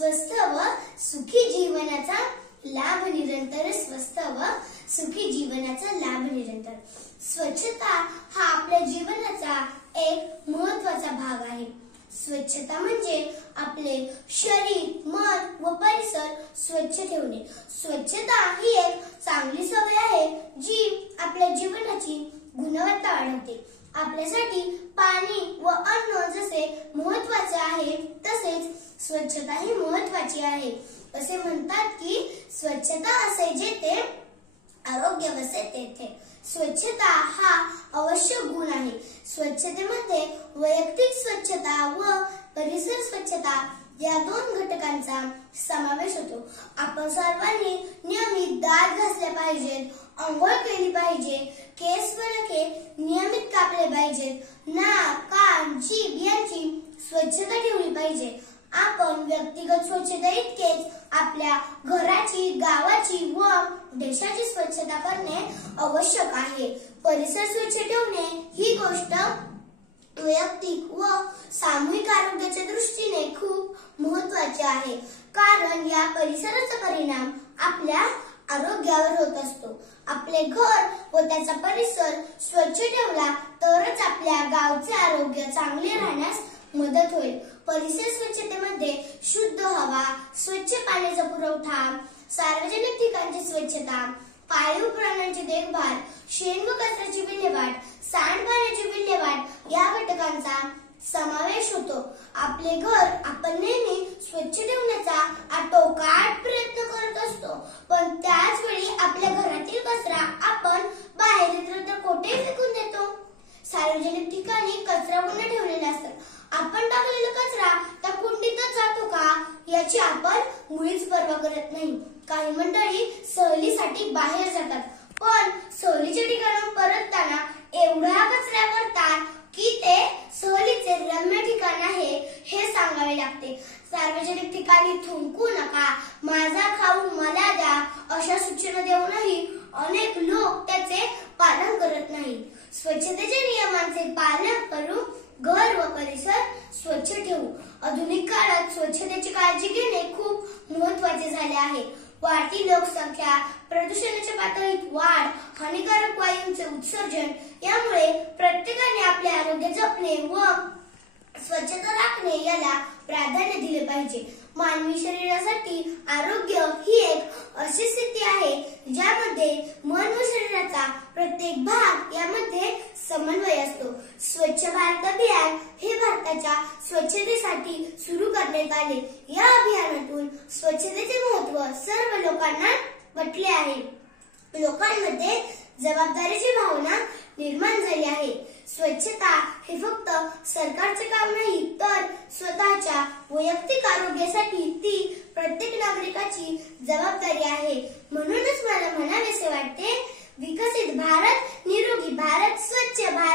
स्वस्थ व सुखी जीवनाचा लाभ निरंतर, स्वस्थ व सुखी जीवनाचा लाभ निरंतर। स्वच्छता हा आपल्या जीवनाचा एक महत्त्वाचा भाग आहे। स्वच्छता म्हणजे आपले शरीर, मन व परिसर स्वच्छ ठेवणे। स्वच्छता ही एक चांगली सवय आहे जी आपल्या जीवनाची गुणवत्ता वाढवते। आपल्यासाठी पाणी व अन्न जसे महत्त्वाचे आहे तसेच स्वच्छता ही महत्त्वाची आहे। असे म्हणतात की स्वच्छता असे जेथे आरोग्य वसे तेथे। स्वच्छता हा आवश्यक गुण आहे। स्वच्छतेमध्ये वैयक्तिक स्वच्छता व परिसर स्वच्छता या दोन घटकांचा समावेश होतो। आपण सर्वांनी नियमित दात घासले पाहिजेत, अंघोळ केली पाहिजे, केस व नखे नियमित कापले पाहिजेत, नाक, कान, जीभ यांची स्वच्छता ठेवली पाहिजे। आपण व्यक्तिगत स्वच्छता इतकेच आपल्या घराची, गावाची व देशाची स्वच्छता करणे आवश्यक आहे। परिसर स्वच्छ ठेवणे ही गोष्ट वैयक्तिक व सामूहिक आरोग्याच्या दृष्टीने खूप महत्त्वाची आहे, कारण या परिसराचा परिणाम आपल्या आरोग्यावर होत असतो। आपले घर व त्याचा परिसर स्वच्छ ठेवला तरच आपल्या गावचे आरोग्य चांगले राहण्यास मदत होईल। परिसर स्वच्छतेमध्ये शुद्ध हवा, स्वच्छ पाण्याचा पुरवठा, सार्वजनिक ठिकाणची स्वच्छता, पाळीव प्राण्यांची देखभाल, शेण व कचऱ्याची विल्हेवाट, सांडपाण्याची विल्हेवाट या घटकांचा समावेश होतो। आपले घर आपण नेहमी स्वच्छ ठेवण्याचा आटोकाट प्रयत्न करत असतो, पण त्याच वेळी आपल्या घरातील कचरा आपण बाहेर इतरत्र कोठे फेकून देतो। सार्वजनिक ठिकाणी कचरा कुंड्या ठेवलेल्या असतात, आपण टाकलेला कचरा त्या कुंडीतच जातो का याची आपण मुळीच पर्वा करत नाही। काही मंडळी सहलीसाठी बाहेर जातात, पण सहलीच्या ठिकाणाहून परतताना एवढा कचरा करतात की ते सहलीचे रम्य ठिकाण आहे हे सांगावे लागते। सार्वजनिक ठिकाणी थुंकू नका, माझा खाऊ मला द्या अशा सूचना देऊनही अनेक लोक त्याचे पालन करत नाहीत। स्वच्छतेच्या नियमांचे पालन करू घर व परिसर स्वच्छ ठेवू। आधुनिक काळात स्वच्छतेची काळजी घेणे खूप महत्त्वाचे झाले आहे। वाढती लोकसंख्या, प्रदूषणाच्या पातळीत वाढ, हानिकारक वायूंचे उत्सर्जन यामुळे प्रत्येकाने आपले आरोग्य जपणे व स्वच्छता राखणे याला प्राधान्य दिले पाहिजे। मानवी शरीरासाठी आरोग्य ही एक अशी स्थिती आहे ज्यामध्ये मन व शरीराचा प्रत्येक भाग यामध्ये समन्वय असतो। स्वच्छ भारत अभियान हे भारताच्या स्वच्छतेसाठी सुरू करण्यात आले। या अभियानातून स्वच्छतेचे महत्त्व सर्व लोकांना पटले आहे। लोकांमध्ये जबाबदारीची भावना निर्माण झाली आहे। स्वच्छता हे फक्त सरकारचे काम नाही तर स्वतःच्या वैयक्तिक आरोग्यासाठी ती प्रत्येक नागरिकाची जबाबदारी आहे। म्हणूनच मला म्हणावेसे वाटते, विकसित भारत, निरोगी भारत, स्वच्छ भारत।